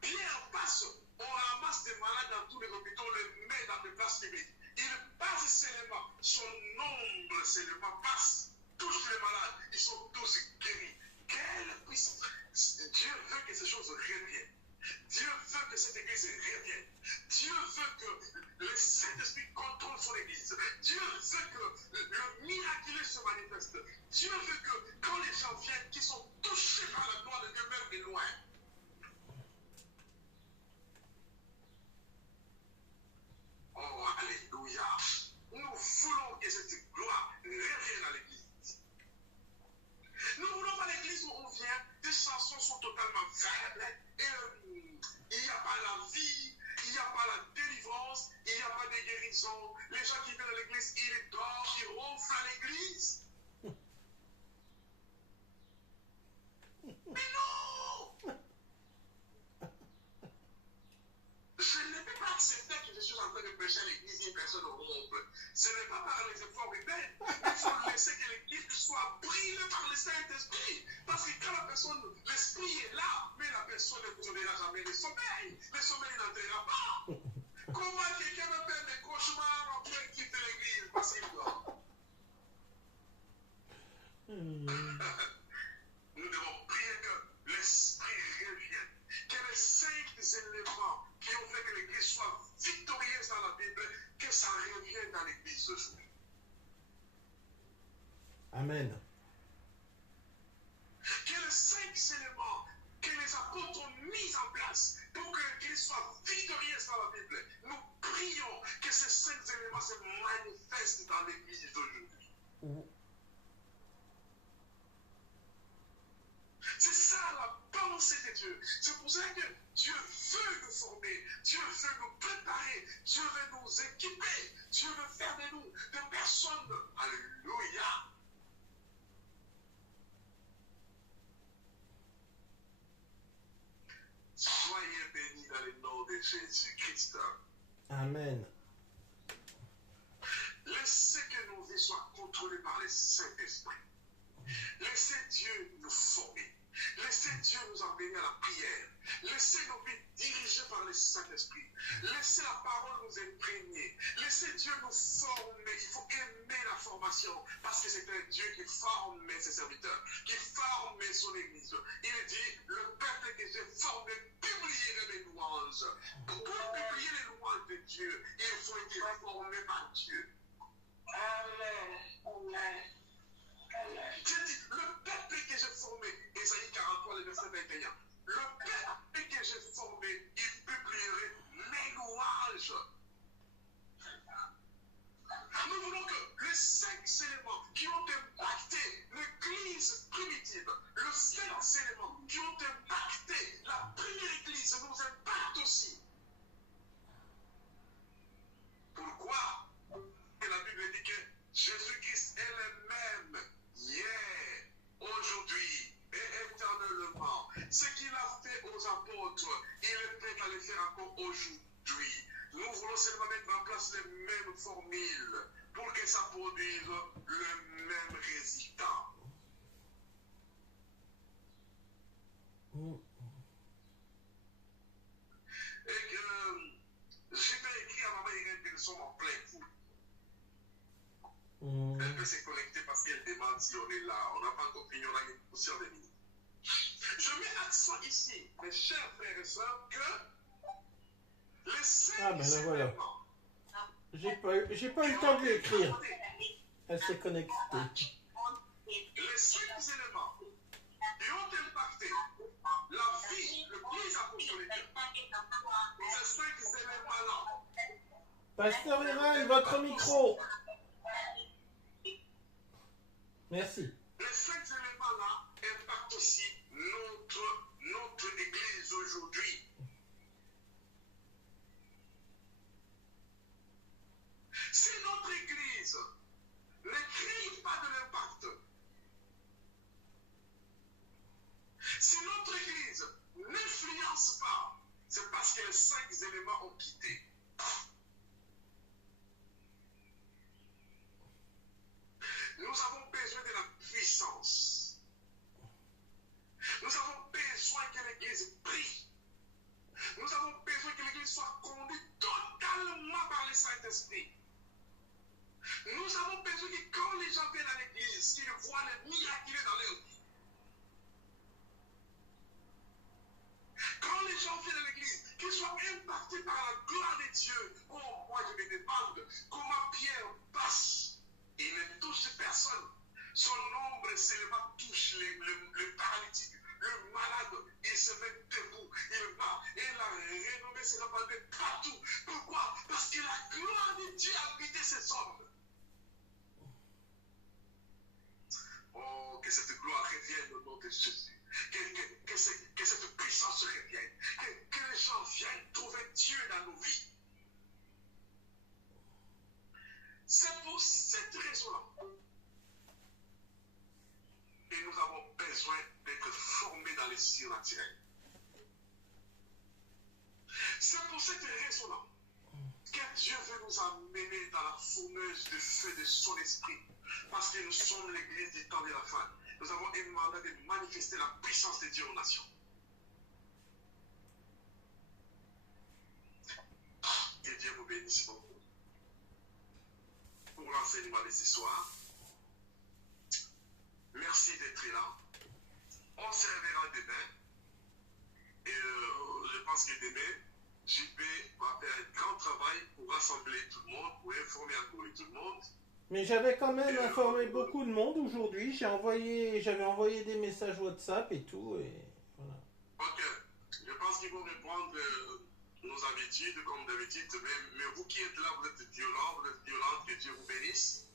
Pierre passe, on ramasse des malades dans tous les hôpitaux, on les met dans des places publiques. Il passe seulement, son nombre seulement passe, touche les malades, ils sont tous guéris. Quelle puissance! Dieu veut que ces choses reviennent. Dieu veut que cette église revienne. Dieu veut que le Saint-Esprit contrôle son église. Dieu veut que le miraculeux se manifeste. Dieu veut que quand les gens viennent, qu'ils sont touchés par la gloire de Dieu, même de loin. Oh, alléluia. Nous voulons que cette gloire revienne à l'église. Nous ne voulons pas l'église où on vient, des chansons sont totalement faibles, et il n'y a pas la vie, il n'y a pas la délivrance, il n'y a pas de guérison. Les gens qui viennent à l'église, ils dorment, ils ronflent à l'église. Mais non! Je ne peux pas accepter que je suis en train de prêcher à l'église et une personne ronfle. Ce n'est pas par les efforts humains. Il faut laisser que l'église soit brillée par le Saint-Esprit. Parce que quand la personne, l'esprit est là, mais la personne ne trouvera jamais le sommeil. Le sommeil n'entrera pas. Comment quelqu'un me fait des cauchemars après quitter l'église parce qu'il dort? Nous devons prier que l'esprit revienne. Que les 5 éléments qui ont fait que l'église soit victorieuse dans la Bible, que ça revienne dans l'église aujourd'hui. Amen. Que les 5 éléments que les apôtres ont mis en place pour que l'église soit victorieuse dans la Bible, nous prions que ces 5 éléments se manifestent dans l'église d'aujourd'hui. C'est ça la pensée de Dieu. C'est pour ça que Dieu veut nous former, Dieu veut nous préparer, Dieu veut nous équiper, Dieu veut faire de nous des personnes. Alléluia. Soyez bénis dans le nom de Jésus-Christ. Amen. Laissez que nos vies soient contrôlées par le Saint-Esprit. Laissez Dieu nous former. Laissez Dieu nous emmener à la prière. Laissez nos vies dirigées par le Saint-Esprit. Laissez la parole nous imprégner. Laissez Dieu nous former. Il faut aimer la formation parce que c'est un Dieu qui forme ses serviteurs, qui forme son Église. Il dit, le peuple que j'ai formé publierait mes louanges. Pour publier les louanges de Dieu, il faut être formé par Dieu. Amen. Amen. Dieu dit, le peuple que j'ai formé, Ésaïe 43, le verset 21, le peuple que j'ai formé, il publierait mes louanges. Nous voulons que les 5 éléments qui ont impacté l'église primitive, les 5 éléments qui ont impacté la première église nous impactent aussi. Pourquoi? Et la Bible dit que Jésus-Christ est le même hier, aujourd'hui et éternellement. Ce qu'il a fait aux apôtres, il est prêt à le faire encore aujourd'hui. Nous voulons seulement mettre en place les mêmes formules pour que ça produise le même résultat. Et que j'ai pas écrit à maman Irène qu'elle soit en plein fou. Elle peut se connecter parce qu'elle demande si on est là. On n'a pas encore fini, on a une portion de minutes. Je mets accent ici, mes chers frères et sœurs, que les 5 voilà. éléments. J'ai pas eu le temps de l'écrire. Elle s'est connectée. Les 5 éléments qui ont impacté la vie, le plus apostolique, ces 5 éléments-là. Pasteur Irène, votre micro. Merci. Les 5 éléments-là impactent aussi notre église aujourd'hui. Si notre église ne crée pas de l'impact, si notre église n'influence pas, c'est parce que les 5 éléments ont quitté. Nous avons besoin de la puissance. Nous avons besoin que l'Église prie. Nous avons besoin que l'Église soit conduite totalement par le Saint-Esprit. Nous avons besoin que quand les gens viennent à l'Église, qu'ils voient les miracles dans leur vie. Quand les gens viennent à l'Église, qu'ils soient impactés par la gloire de Dieu. Oh, moi je me demande comment Pierre passe. Il ne touche personne. Son ombre seulement touche le paralytique, le malade. Il se met debout, il va. Et la renommée se répandait partout. Pourquoi? Parce que la gloire de Dieu habitait ces hommes. Oh, que cette gloire revienne au nom de Jésus. Que cette puissance revienne. Que les gens viennent trouver Dieu dans nos vies. C'est pour cette raison-là que nous avons besoin d'être formés dans les surnaturels. C'est pour cette raison-là que Dieu veut nous amener dans la fourneuse de feu de son esprit. Parce que nous sommes l'église du temps de la fin. Nous avons un mandat de manifester la puissance de Dieu aux nations. Que Dieu vous bénisse beaucoup pour l'enseignement de ce soir. Merci d'être là. On se reverra demain. Et je pense que demain, JP va faire un grand travail pour rassembler tout le monde, pour informer encore tout le monde. Mais j'avais quand même informé beaucoup de monde aujourd'hui. J'avais envoyé des messages WhatsApp et tout. Et voilà. Ok. Je pense qu'ils vont reprendre nos habitudes comme d'habitude. Mais vous qui êtes là, vous êtes violents, que Dieu vous bénisse.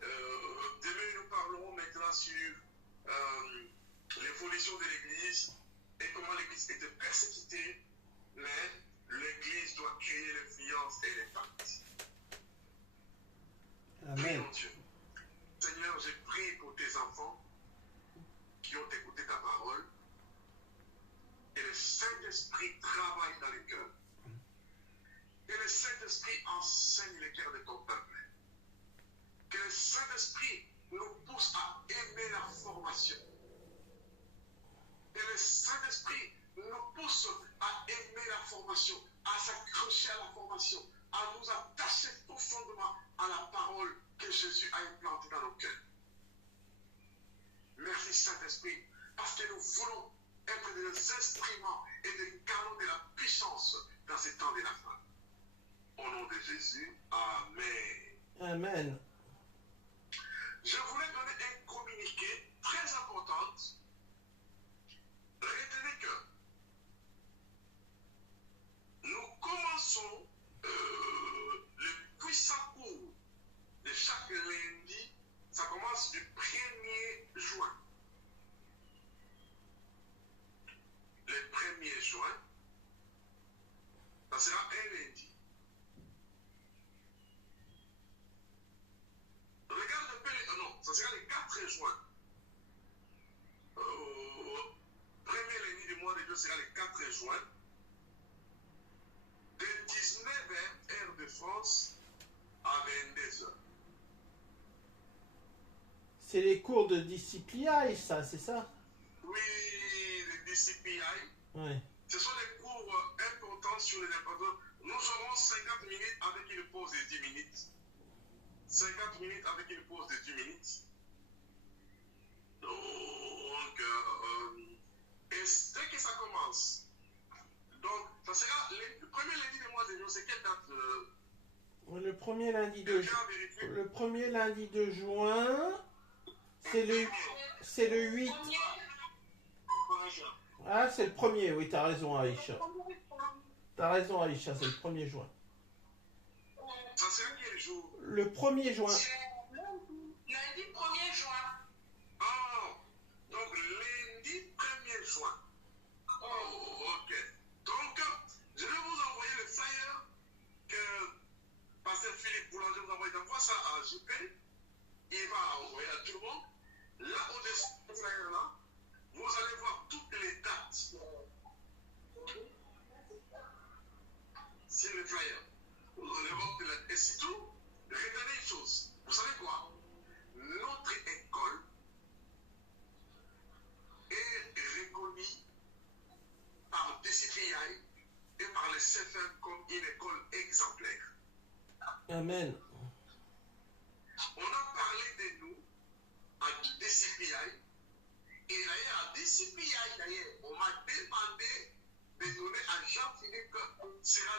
Demain, nous parlerons maintenant sur l'évolution de l'Église et comment l'Église était persécutée mais l'Église doit créer l'influence et l'impact. Amen. Prions Dieu. Seigneur, je prie pour tes enfants qui ont écouté ta parole. Et le Saint-Esprit travaille dans les cœurs. Que le Saint-Esprit enseigne les cœurs de ton peuple. Que le Saint-Esprit nous pousse à aimer la formation. Que le Saint-Esprit nous pousse à aimer la formation, à s'accrocher à la formation, à nous attacher profondément à la parole que Jésus a implantée dans nos cœurs. Merci Saint-Esprit, parce que nous voulons être des instruments et des canaux de la puissance dans ces temps de la fin. Au nom de Jésus, Amen. Amen. Je voulais donner un communiqué très important. Retenez que nous commençons le puissant cours de chaque lundi. Ça commence du 1er juin. Le 1er juin, ça sera un lundi. Regarde un peu non, ça sera le 4 juin. Premier lundi du mois de Dieu sera le 4 juin. De 19h, heure de France, à 22h. C'est les cours de DCPI, ça, c'est ça? Oui, le DCPI. Ouais. Ce sont des cours importants sur les importants. Nous aurons 50 minutes avec une pause de 10 minutes. 50 minutes avec une pause de 10 minutes. Donc, et dès que ça commence, donc, ça sera le premier lundi du mois de juin. C'est quelle date Le premier lundi de quelqu'un a vérifié? Le premier lundi de juin, c'est le 8. Ah, c'est le premier, oui, t'as raison, Aïcha. T'as raison, Aïcha, c'est le 1er juin. Ça sera quel jour? Le 1er juin. Lundi 1er juin. Ah, donc lundi 1er juin. Oh, ok. Donc, je vais vous envoyer le flyer que Pasteur Philippe Boulanger vous a envoyé. D'envoie ça à JP. Il va envoyer à tout le monde. Là, au-dessus du flyer, là, vous allez voir toutes les dates. C'est le flyer. Vous allez voir toutes les dates. Et surtout, retenez une chose. Vous savez quoi? Notre école est reconnue par DCPI et par les CFM comme une école exemplaire. Amen. On a parlé de nous à DCPI et d'ailleurs à DCPI, on m'a demandé de donner à Jean-Philippe qui sera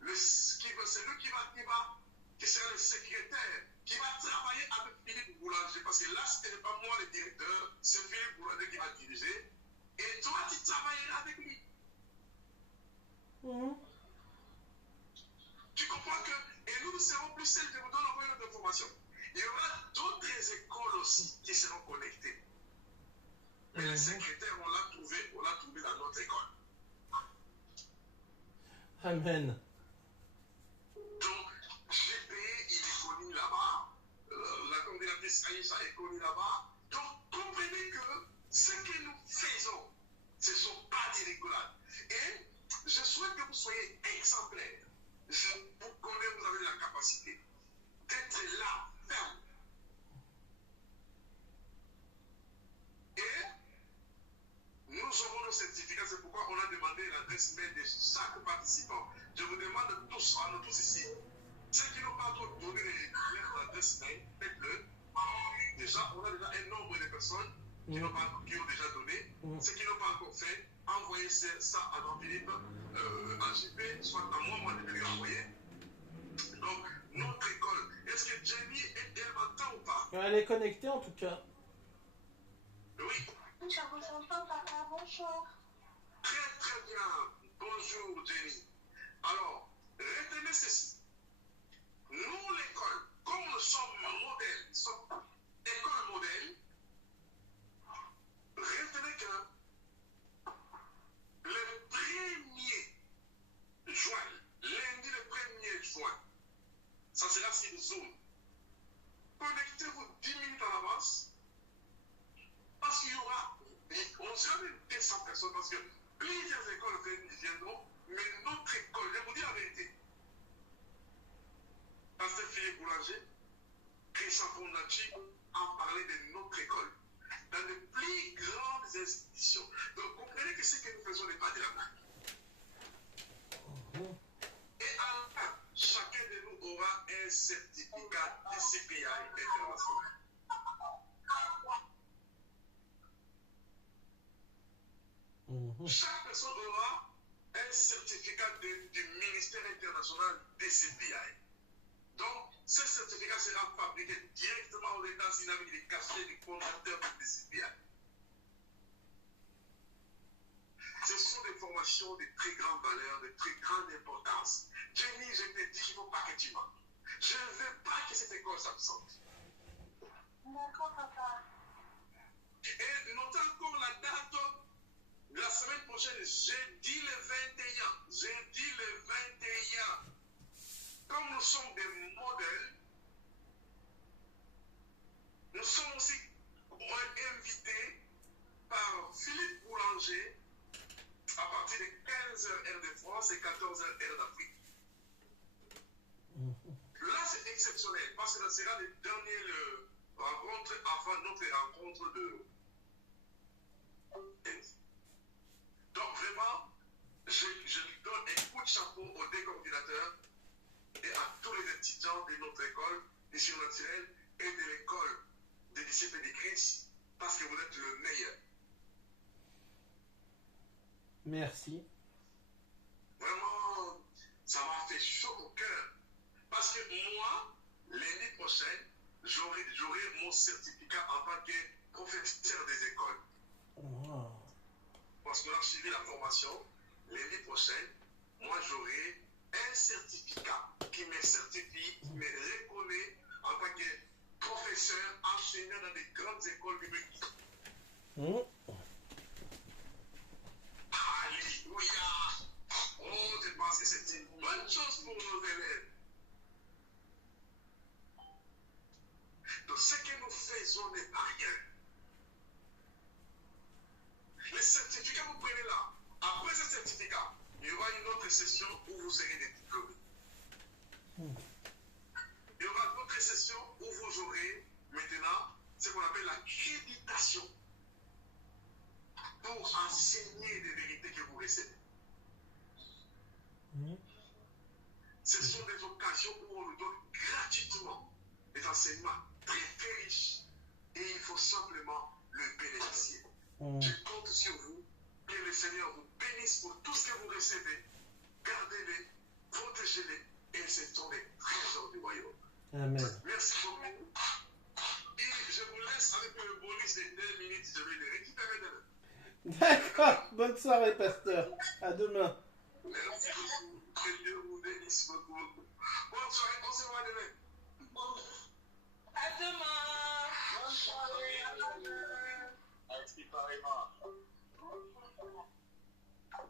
le secrétaire qui va travailler avec Philippe Boulanger parce que là ce n'est pas moi le directeur, c'est Philippe Boulanger qui va diriger et toi tu travailleras avec lui. Tu comprends que, et nous serons plus celles qui vous donnent envoyer notre information. Il y aura d'autres écoles aussi qui seront connectées. Mais les secrétaires, on l'a trouvé dans notre école. Amen. Donc, GP, il est connu là-bas. La candidatrice Aïcha est connue là-bas. Donc, comprenez que ce que nous faisons, ce ne sont pas des rigolades. Et je souhaite que vous soyez exemplaires. Je vous connais, vous avez la capacité d'être là, ferme. Et nous aurons nos certificats, c'est pourquoi on a demandé l'adresse mail de chaque participant. Je vous demande tous, à nous tous ici, ceux qui n'ont pas encore donné leur adresse mail, faites-le. Déjà, on a déjà un nombre de personnes qui ont déjà donné. Ceux qui n'ont pas encore fait, envoyez ça à Jean-Philippe, à JP, soit à moi je vais lui envoyer. Donc, notre école, est-ce que Jenny elle m'entend ou pas? Elle est connectée en tout cas. Oui. Je vous entends, papa. Bonjour. Très très bien. Bonjour Jenny. Alors, retenez ceci. Nous, l'école, comme nous sommes modèles, nous sommes école modèle, retenez que le premier comme nature en parler de notre école, dans les plus grandes institutions. Donc, comprenez que ce que nous faisons n'est pas de la blague. Et à la fin, chacun de nous aura un certificat de CPI international. Chaque personne aura un certificat du ministère international des CPI. Donc, ce certificat sera fabriqué directement aux États-Unis avec les cachets du fondateur des CPI. Ce sont des formations de très grande valeur, de très grande importance. Jenny, je te dis qu'il ne faut pas que tu manques. Je ne veux pas que cette école s'absente. D'accord, papa. Et notez encore la date de la semaine prochaine, jeudi le 21. Jeudi le 21. Comme nous sommes des modèles, nous sommes aussi invités par Philippe Boulanger à partir de 15h heure de France et 14h heure d'Afrique. Là, c'est exceptionnel parce que ce sera le dernier rencontre avant notre rencontre de. Donc, vraiment, je donne un coup de chapeau aux deux coordinateurs et à tous les étudiants de notre école des sciences naturelles et de l'école des disciples de Christ parce que vous êtes le meilleur. Merci. Vraiment, ça m'a fait chaud au cœur. Parce que moi, l'année prochaine, j'aurai mon certificat en tant que professeur des écoles. Wow. Parce qu'on a suivi la formation, l'année prochaine, moi j'aurai un certificat qui me certifie, qui me reconnaît en tant que professeur, enseignant dans des grandes écoles bibliques. Alléluia! Oh, je pense que c'est une bonne chose pour nos élèves. Donc, ce que nous faisons n'est pas rien. Le certificat, vous prenez là. Après ce certificat, il y aura une autre session où vous serez des diplômés. Il y aura une autre session où vous aurez maintenant ce qu'on appelle l'accréditation pour enseigner des vérités que vous recevez. Ce sont des occasions où on nous donne gratuitement des enseignements très très riches et il faut simplement le bénéficier. Je compte sur vous, que le Seigneur vous bénisse pour tout ce que vous recevez. Gardez-les, protégez-les et ce sont les trésors du royaume. Amen. Merci beaucoup. Et je vous laisse avec le bonus de 2 minutes, je vais les récupérer demain. D'accord. Bonne soirée, pasteur. À demain. Merci beaucoup. Que Dieu vous bénisse beaucoup. Bonne soirée, on se voit demain. À demain. Bonne soirée. Merci pareillement.